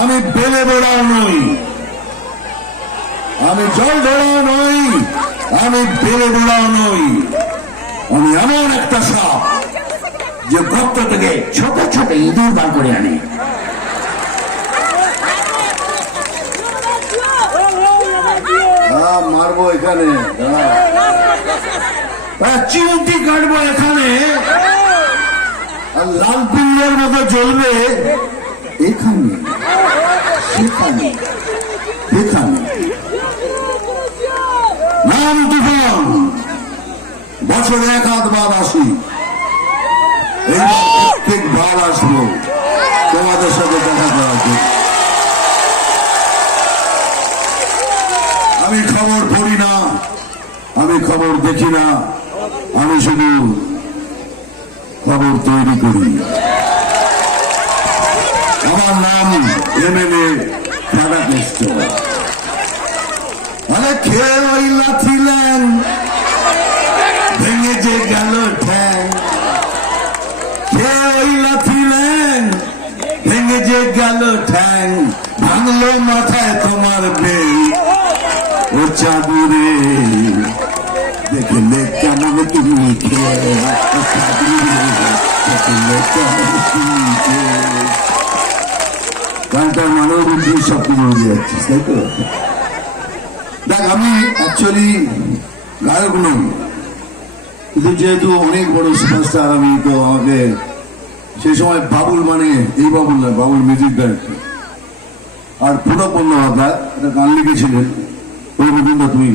আমি বেলে বেড়াও নই, আমি জল ধরাও নই, আমি বেলে বেড়াও নই। আমি এমন একটা সাপ যে গর্ত থেকে ছোট ছোট ইঁদুর বার করে আনে। মারবো এখানে, চিমটি কাটবো এখানে, আর লাল পিল্লের মতো জ্বলবে এখানে সেখানে এখানে। নাম তুফান, বছরে এক আধবার আসি, এইবার প্রত্যেকবার আসবো তোমাদের সাথে দেখা করার জন্য। আমি খবর পড়ি না, আমি খবর দেখি না, আমি শুধু খবর তৈরি করি। আমার নাম MLA রাধাকৃষ্ণ। আরে খেয়ে ওই লাথিলেন, ভেঙে যে গেল ঠ্যাং, খেয়ে ওই লাথিলেন, ভেঙে যে গেল ঠ্যাং, ভাঙলো মাথায় তোমার বেল। ও চাঁদুরে দেখলে কেমন তুমি খেয়ে, গানটার মানেও বুঝি সব কিছু বুঝে যাচ্ছিস, তাই তো? দেখ, আমি অ্যাকচুয়ালি গায়ক নই, কিন্তু যেহেতু অনেক বড় সুপারস্টার আমি, তো আমাকে সেই সময় বাবুল, মানে এই বাবুল না, বাবুল মিউজিক ডাইরেক্টর, আর পুরো বন্দ্যোপাধ্যায় একটা গান লিখেছিলেন, ওই রবীন্দ্র তুমি